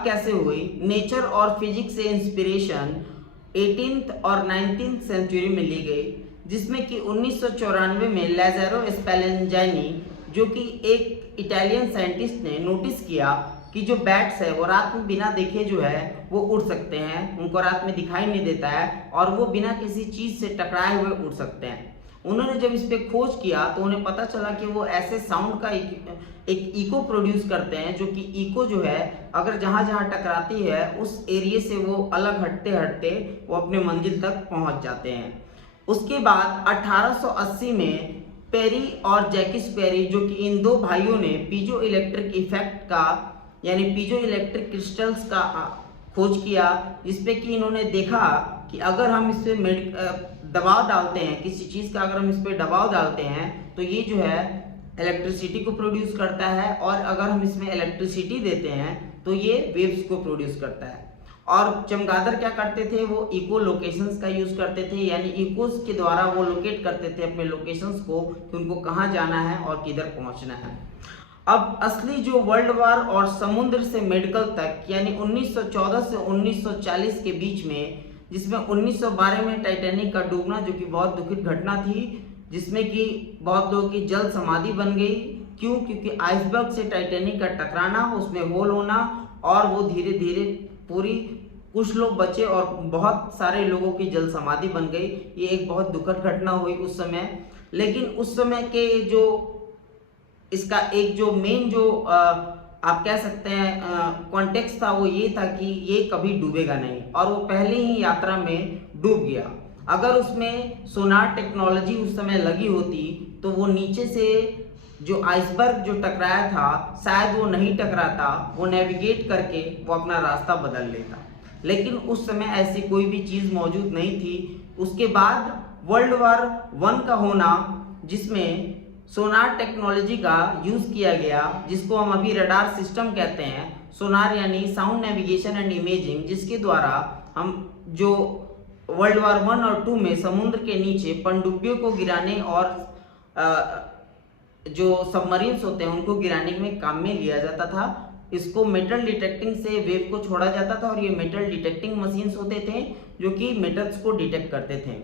कैसे हुई? नेचर और फिजिक्स से इंस्पिरेशन 18th और 19th सेंचुरी में ली गई, जिसमें कि 1994 में लैज़ारो स्पेलेंजानी, जो कि एक इटालियन साइंटिस्ट ने नोटिस किया कि जो बैट्स है वो रात में बिना देखे जो है वो उड़ सकते हैं, उनको रात में दिखाई नहीं देता है और वो बिना किसी चीज़ से टकराए हुए उड़ सकते हैं। उन्होंने जब इस पे खोज किया तो उन्हें पता चला कि वो ऐसे साउंड का एक इको प्रोड्यूस करते हैं, जो कि इको जो है अगर जहाँ जहाँ टकराती है उस एरिया से वो अलग हटते हटते वो अपने मंजिल तक पहुँच जाते हैं। उसके बाद 1880 में पेरी और जैकिस पेरी, जो कि इन दो भाइयों ने पीजो इलेक्ट्रिक इफेक्ट का यानी पीजो इलेक्ट्रिक क्रिस्टल्स का खोज किया, जिसपे कि इन्होंने देखा कि अगर हम इस पे दबाव डालते हैं, किसी चीज़ का अगर हम इस पर दबाव डालते हैं तो ये जो है इलेक्ट्रिसिटी को प्रोड्यूस करता है, और अगर हम इसमें इलेक्ट्रिसिटी देते हैं तो ये वेव्स को प्रोड्यूस करता है। और चमगादड़ क्या करते थे? वो इको लोकेशंस का यूज़ करते थे, यानी इकोस के द्वारा वो लोकेट करते थे अपने लोकेशंस को कि उनको कहाँ जाना है और किधर पहुँचना है। अब असली जो वर्ल्ड वार और समुद्र से मेडिकल तक, यानी 1914 से 1940 के बीच में, जिसमें 1912 में टाइटैनिक का डूबना, जो कि बहुत दुखद घटना थी, जिसमें कि बहुत लोगों की जल समाधि बन गई। क्यों? क्योंकि आइसबर्ग से टाइटैनिक का टकराना, उसमें होल होना और वो धीरे धीरे पूरी कुछ लोग बचे और बहुत सारे लोगों की जल समाधि बन गई। ये एक बहुत दुखद घटना हुई उस समय। लेकिन उस समय के जो इसका एक जो मेन जो आप कह सकते हैं कॉन्टेक्स्ट था, वो ये था कि ये कभी डूबेगा नहीं, और वो पहले ही यात्रा में डूब गया। अगर उसमें सोनार टेक्नोलॉजी उस समय लगी होती तो वो नीचे से जो आइसबर्ग जो टकराया था शायद वो नहीं टकराता, वो नेविगेट करके वो अपना रास्ता बदल लेता। लेकिन उस समय ऐसी कोई भी चीज़ मौजूद नहीं थी। उसके बाद वर्ल्ड वार 1 का होना, जिसमें सोनार टेक्नोलॉजी का यूज़ किया गया, जिसको हम अभी रडार सिस्टम कहते हैं। सोनार यानी साउंड नेविगेशन एंड इमेजिंग, जिसके द्वारा हम जो वर्ल्ड वार 1 और 2 में समुद्र के नीचे पनडुब्बियों को गिराने और जो सबमरीन्स होते हैं उनको गिराने में काम में लिया जाता था। इसको मेटल डिटेक्टिंग से वेव को छोड़ा जाता था, और ये मेटल डिटेक्टिंग मशीन्स होते थे जो कि मेटल्स को डिटेक्ट करते थे।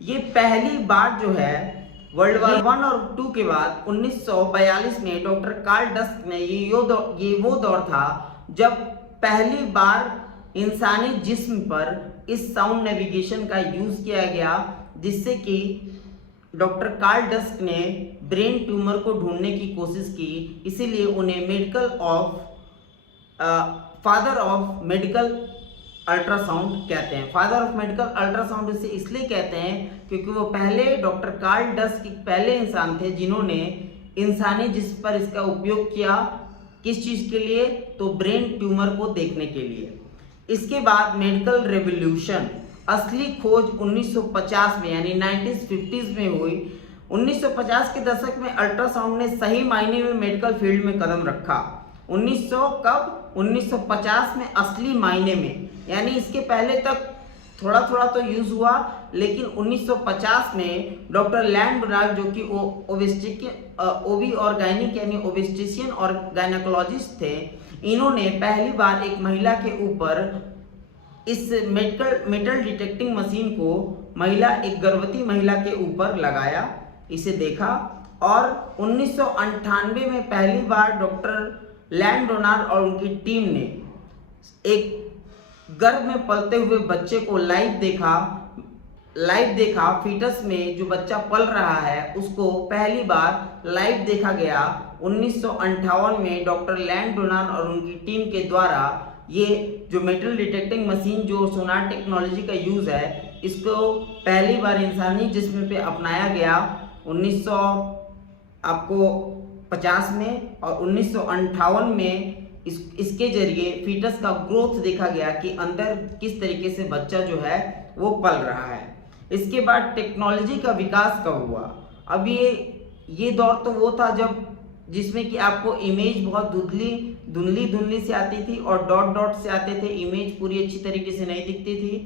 ये पहली बार जो है वर्ल्ड वार 1 और 2 के बाद 1942 में डॉक्टर कार्ल डस्क ने ये वो दौर था जब पहली बार इंसानी जिस्म पर इस साउंड नेविगेशन का यूज़ किया गया, जिससे कि डॉक्टर कार्ल डस्क ने ब्रेन ट्यूमर को ढूंढने की कोशिश की। इसीलिए उन्हें फादर ऑफ मेडिकल अल्ट्रासाउंड कहते हैं। फादर ऑफ मेडिकल अल्ट्रासाउंड इसे इसलिए कहते हैं क्योंकि वो पहले डॉक्टर कार्ल डस्क पहले इंसान थे जिन्होंने इंसानी जिस्म पर इसका उपयोग किया। किस चीज़ के लिए? तो ब्रेन ट्यूमर को देखने के लिए। इसके बाद मेडिकल रेवोल्यूशन, असली खोज 1950 में यानी 1950s में हुई। 1950 के दशक में अल्ट्रासाउंड ने सही मायने में मेडिकल फील्ड में कदम रखा। 1950 में असली मायने में, यानी इसके पहले तक थोड़ा थोड़ा तो यूज़ हुआ, लेकिन 1950 में डॉक्टर लैंडबर्ग, जो कि ओबी ऑर्गेनिक यानी ओबिस्टिशियन और गायनेकोलॉजिस्ट थे, इन्होंने पहली बार एक महिला के ऊपर इस मेटल डिटेक्टिंग मशीन को एक गर्भवती महिला के ऊपर लगाया, इसे देखा। और 1998 में पहली बार डॉक्टर लैंडोनार और उनकी टीम ने एक गर्भ में पलते हुए बच्चे को लाइव देखा। फीटस में जो बच्चा पल रहा है उसको पहली बार लाइव देखा गया 1958 में डॉक्टर लैंडोनार और उनकी टीम के द्वारा। ये जो मेटल डिटेक्टिंग मशीन जो सोनार टेक्नोलॉजी का यूज़ है, इसको पहली बार इंसानी जिस्म पे अपनाया गया 1950 में, और 1958 में इसके जरिए फीटस का ग्रोथ देखा गया कि अंदर किस तरीके से बच्चा जो है वो पल रहा है। इसके बाद टेक्नोलॉजी का विकास कब हुआ? अब ये दौर तो वो था जब जिसमें कि आपको इमेज बहुत धुंधली से आती थी और डॉट से आते थे। इमेज पूरी अच्छी तरीके से नहीं दिखती थी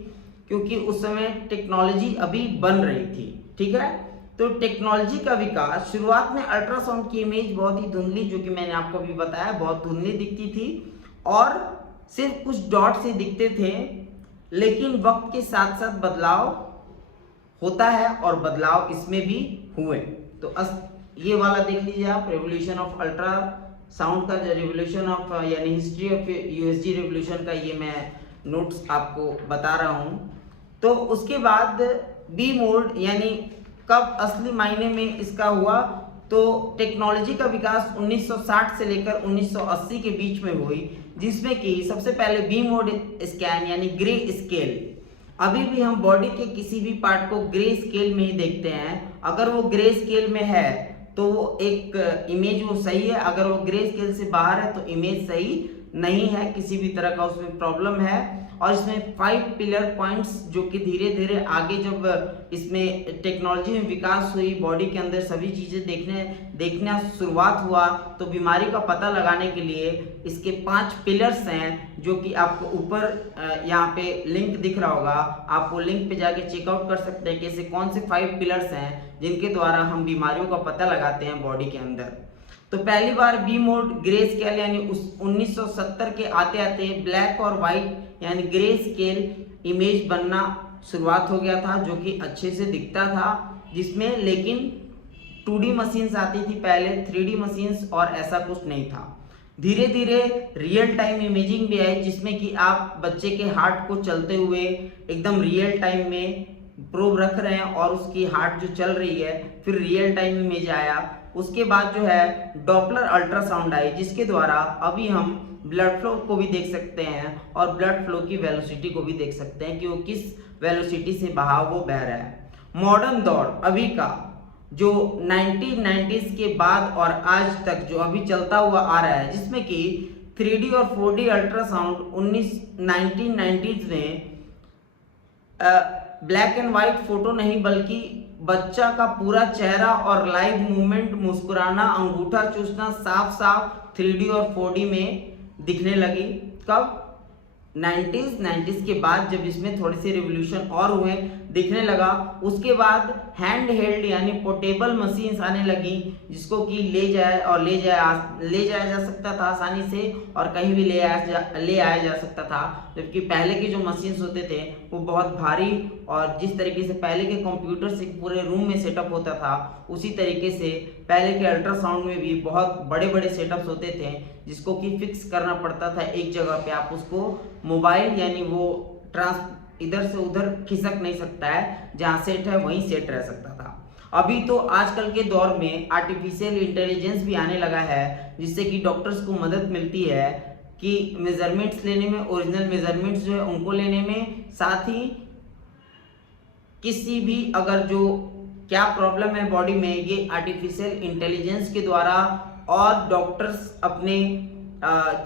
क्योंकि उस समय टेक्नोलॉजी अभी बन रही थी। ठीक है, तो टेक्नोलॉजी का विकास, शुरुआत में अल्ट्रासाउंड की इमेज बहुत ही धुंधली, जो कि मैंने आपको अभी बताया, बहुत धुंधली दिखती थी। और सिर्फ कुछ डॉट से दिखते थे, लेकिन वक्त के साथ साथ बदलाव होता है और बदलाव इसमें भी हुए। तो ये वाला देख लीजिए आप, रेवोल्यूशन ऑफ अल्ट्रा साउंड का, जो रेवोल्यूशन ऑफ यानी हिस्ट्री ऑफ यूएसजी रेवोल्यूशन का ये मैं नोट्स आपको बता रहा हूँ। तो उसके बाद बी मोड यानी कब असली मायने में इसका हुआ, तो टेक्नोलॉजी का विकास 1960 से लेकर 1980 के बीच में हुई, जिसमें कि सबसे पहले बी मोड स्कैन यानी ग्रे स्केल। अभी भी हम बॉडी के किसी भी पार्ट को ग्रे स्केल में ही देखते हैं। अगर वो ग्रे स्केल में है तो वो एक इमेज वो सही है, अगर वो ग्रे स्केल से बाहर है तो इमेज सही नहीं है, किसी भी तरह का उसमें प्रॉब्लम है। और इसमें 5 पिलर पॉइंट्स जो कि धीरे धीरे आगे जब इसमें टेक्नोलॉजी में विकास हुई, बॉडी के अंदर सभी चीज़ें देखना शुरुआत हुआ, तो बीमारी का पता लगाने के लिए इसके 5 पिलर्स हैं, जो कि आपको ऊपर यहाँ पे लिंक दिख रहा होगा, आप वो लिंक पे जाके चेकआउट कर सकते हैं कि ऐसे कौन से 5 पिलर्स हैं जिनके द्वारा हम बीमारियों का पता लगाते हैं बॉडी के अंदर। तो पहली बार बी मोड ग्रे स्केल यानी 1970 के आते आते ब्लैक और वाइट यानी ग्रे स्केल इमेज बनना शुरुआत हो गया था, जो कि अच्छे से दिखता था, जिसमें लेकिन 2D मशीन्स आती थी पहले, 3D मशीन्स और ऐसा कुछ नहीं था। धीरे धीरे रियल टाइम इमेजिंग भी आई, जिसमें कि आप बच्चे के हार्ट को चलते हुए एकदम रियल टाइम में प्रोब रख रहे हैं और उसकी हार्ट जो चल रही है, फिर रियल टाइम इमेज आया। उसके बाद जो है डॉपलर अल्ट्रासाउंड आई, जिसके द्वारा अभी हम ब्लड फ्लो को भी देख सकते हैं और ब्लड फ्लो की वेलोसिटी को भी देख सकते हैं कि वो किस वेलोसिटी से बहाव वो बह रहा है। मॉडर्न दौर अभी का जो 1990s के बाद और आज तक जो अभी चलता हुआ आ रहा है, जिसमें कि 3D और 4D अल्ट्रासाउंड 1990s में ब्लैक एंड वाइट फोटो नहीं बल्कि बच्चा का पूरा चेहरा और लाइव मूवमेंट, मुस्कुराना, अंगूठा चूसना साफ साफ 3D और 4D में दिखने लगी। कब? 90s के बाद जब इसमें थोड़े से रिवोल्यूशन और हुए, दिखने लगा। उसके बाद हैंड हेल्ड यानी पोर्टेबल मशीन्स आने लगी, जिसको कि ले जाया जा सकता था आसानी से और कहीं भी ले आया जा सकता था। जबकि पहले के जो मशीन्स होते थे वो बहुत भारी, और जिस तरीके से पहले के कंप्यूटर से पूरे रूम में सेटअप होता था, उसी तरीके से पहले के अल्ट्रासाउंड में भी बहुत बड़े बड़े सेटअप्स होते थे, जिसको कि फिक्स करना पड़ता था एक जगह पे। आप उसको मोबाइल यानी वो इधर से उधर खिसक नहीं सकता है, जहाँ सेट है वहीं सेट रह सकता था। अभी तो आजकल के दौर में आर्टिफिशियल इंटेलिजेंस भी आने लगा है, जिससे कि डॉक्टर्स को मदद मिलती है कि मेजरमेंट्स लेने में, ओरिजिनल मेजरमेंट्स जो है उनको लेने में, साथ ही किसी भी अगर जो क्या प्रॉब्लम है बॉडी में, ये आर्टिफिशियल इंटेलिजेंस के द्वारा और डॉक्टर्स अपने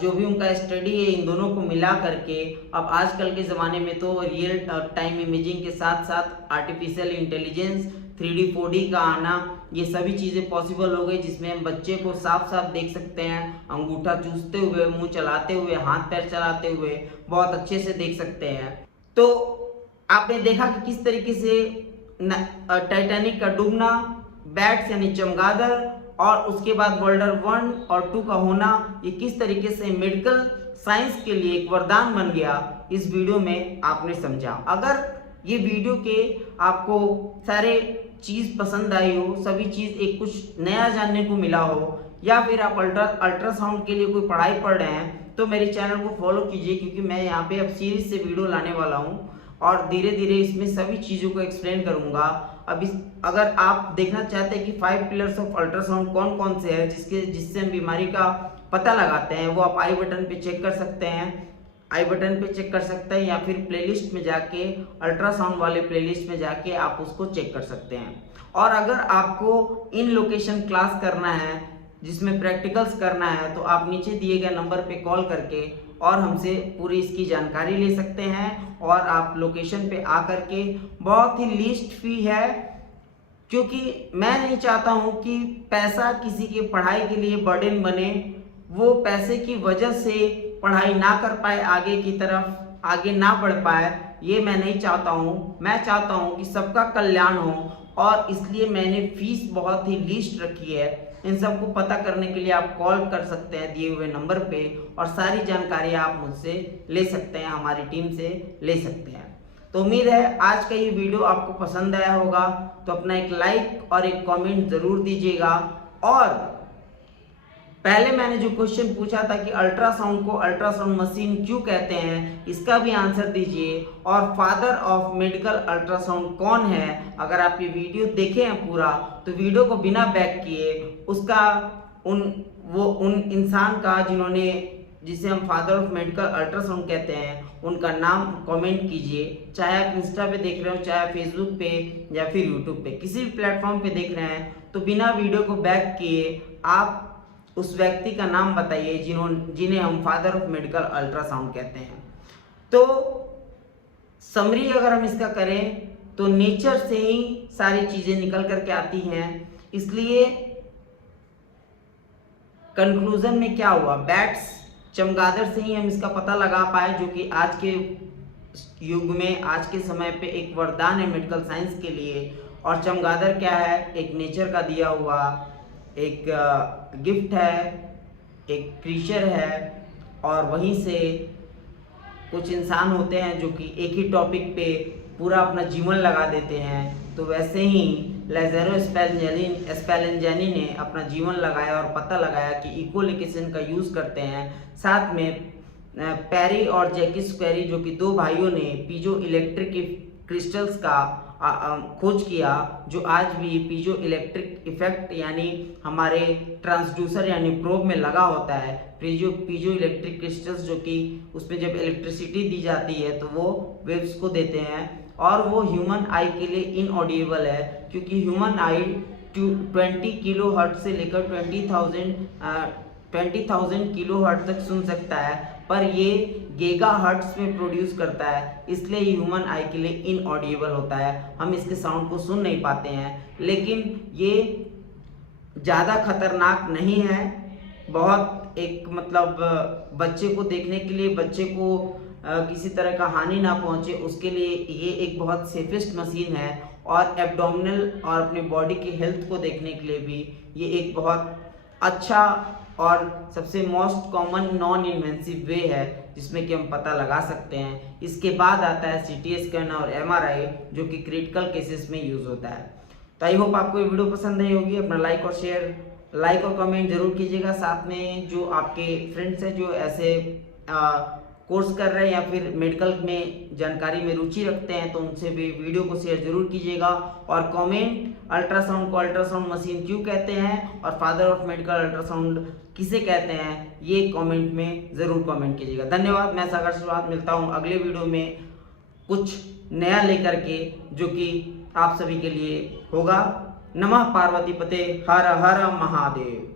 जो भी उनका स्टडी है इन दोनों को मिला करके, अब आजकल के ज़माने में तो रियल टाइम इमेजिंग के साथ साथ आर्टिफिशियल इंटेलिजेंस, 3D 4D का आना, ये सभी चीज़ें पॉसिबल हो गई, जिसमें हम बच्चे को साफ साफ देख सकते हैं, अंगूठा चूसते हुए, मुंह चलाते हुए, हाथ पैर चलाते हुए बहुत अच्छे से देख सकते हैं। तो आपने देखा कि किस तरीके से टाइटैनिक का डूबना, बैट्स यानी चमगादड़, और उसके बाद वर्ल्ड वॉर 1 और 2 का होना, ये किस तरीके से मेडिकल साइंस के लिए एक वरदान बन गया, इस वीडियो में आपने समझा। अगर ये वीडियो के आपको सारे चीज़ पसंद आई हो, सभी चीज़ एक कुछ नया जानने को मिला हो, या फिर आप अल्ट्रासाउंड के लिए कोई पढ़ाई पढ़ रहे हैं, तो मेरे चैनल को फॉलो कीजिए, क्योंकि मैं यहाँ पे अब सीरीज से वीडियो लाने वाला हूँ और धीरे धीरे इसमें सभी चीज़ों को एक्सप्लेन करूँगा। अब अगर आप देखना चाहते हैं कि 5 पिलर्स ऑफ अल्ट्रासाउंड कौन कौन से हैं जिससे हम बीमारी का पता लगाते हैं, वो आप आई बटन पे चेक कर सकते हैं, या फिर प्लेलिस्ट में जाके, अल्ट्रासाउंड वाले प्लेलिस्ट में जाके आप उसको चेक कर सकते हैं। और अगर आपको इन लोकेशन क्लास करना है जिसमें प्रैक्टिकल्स करना है, तो आप नीचे दिए गए नंबर पे कॉल करके और हमसे पूरी इसकी जानकारी ले सकते हैं, और आप लोकेशन पे आकर के, बहुत ही लीस्ट फी है, क्योंकि मैं नहीं चाहता हूं कि पैसा किसी के पढ़ाई के लिए बर्डन बने, वो पैसे की वजह से पढ़ाई ना कर पाए, आगे की तरफ आगे ना बढ़ पाए, ये मैं नहीं चाहता हूं। मैं चाहता हूं कि सबका कल्याण हो और इसलिए मैंने फीस बहुत ही लीस्ट रखी है। इन सबको पता करने के लिए आप कॉल कर सकते हैं दिए हुए नंबर पे और सारी जानकारी आप मुझसे ले सकते हैं, हमारी टीम से ले सकते हैं। तो उम्मीद है आज का ये वीडियो आपको पसंद आया होगा, तो अपना एक लाइक और एक कमेंट ज़रूर दीजिएगा। और पहले मैंने जो क्वेश्चन पूछा था कि अल्ट्रासाउंड को अल्ट्रासाउंड मशीन क्यों कहते हैं, इसका भी आंसर दीजिए। और फादर ऑफ मेडिकल अल्ट्रासाउंड कौन है? अगर आप ये वीडियो देखे हैं पूरा, तो वीडियो को बिना बैक किए उसका उन इंसान का जिसे हम फादर ऑफ मेडिकल अल्ट्रासाउंड कहते हैं, उनका नाम कमेंट कीजिए। चाहे आप इंस्टा पे देख रहे हो, चाहे फेसबुक पे या फिर यूट्यूब पे, किसी भी प्लेटफॉर्म पे देख रहे हैं, तो बिना वीडियो को बैक किए आप उस व्यक्ति का नाम बताइए जिन्हें हम फादर ऑफ मेडिकल अल्ट्रासाउंड कहते हैं। तो समरी अगर हम इसका करें तो नेचर से ही सारी चीजें निकल करके आती हैं, इसलिए कंक्लूजन में क्या हुआ, बैट्स चमगादड़ से ही हम इसका पता लगा पाए, जो कि आज के युग में, आज के समय पे एक वरदान है मेडिकल साइंस के लिए। और चमगादड़ क्या है? एक नेचर का दिया हुआ एक गिफ्ट है, एक क्रीचर है। और वहीं से कुछ इंसान होते हैं जो कि एक ही टॉपिक पे पूरा अपना जीवन लगा देते हैं। तो वैसे ही लेज़ेरो स्पैलेंजानी ने अपना जीवन लगाया और पता लगाया कि इकोलोकेशन का यूज़ करते हैं। साथ में पेरी और जैकिस क्वेरी, जो कि दो भाइयों ने पीजो इलेक्ट्रिक क्रिस्टल्स का खोज किया, जो आज भी पीजो इलेक्ट्रिक इफेक्ट यानी हमारे ट्रांसड्यूसर यानी प्रोब में लगा होता है। पीजो इलेक्ट्रिक क्रिस्टल्स, जो कि उसमें जब इलेक्ट्रिसिटी दी जाती है तो वो वेव्स को देते हैं, और वो ह्यूमन आई के लिए इनऑडिबल है, क्योंकि ह्यूमन आई 20 किलो हर्ट्ज से लेकर 20,000 किलो हर्ट्ज तक सुन सकता है, पर ये गीगा हर्ट्ज में प्रोड्यूस करता है, इसलिए ह्यूमन आई के लिए इनऑडिबल होता है। हम इसके साउंड को सुन नहीं पाते हैं, लेकिन ये ज़्यादा खतरनाक नहीं है। बहुत एक बच्चे को देखने के लिए, बच्चे को किसी तरह का हानि ना पहुंचे, उसके लिए ये एक बहुत सेफेस्ट मशीन है। और एब्डोमिनल और अपने बॉडी की हेल्थ को देखने के लिए भी ये एक बहुत अच्छा और सबसे मोस्ट कॉमन नॉन इन्वेंसिव वे है, जिसमें कि हम पता लगा सकते हैं। इसके बाद आता है CT स्कैन और MRI, जो कि क्रिटिकल केसेस में यूज़ होता है। तो आई होप आपको ये वीडियो पसंद आई होगी। अपना लाइक और कमेंट जरूर कीजिएगा। साथ में जो आपके फ्रेंड्स हैं जो ऐसे कोर्स कर रहे हैं या फिर मेडिकल में जानकारी में रुचि रखते हैं, तो उनसे भी वीडियो को शेयर जरूर कीजिएगा। और कमेंट अल्ट्रासाउंड को अल्ट्रासाउंड मशीन क्यों कहते हैं और फादर ऑफ मेडिकल अल्ट्रासाउंड किसे कहते हैं, ये कमेंट में ज़रूर कमेंट कीजिएगा। धन्यवाद। मैं सागर श्रीवास्तव मिलता हूँ अगले वीडियो में कुछ नया लेकर के, जो कि आप सभी के लिए होगा। नमः पार्वती पते, हर हर महादेव।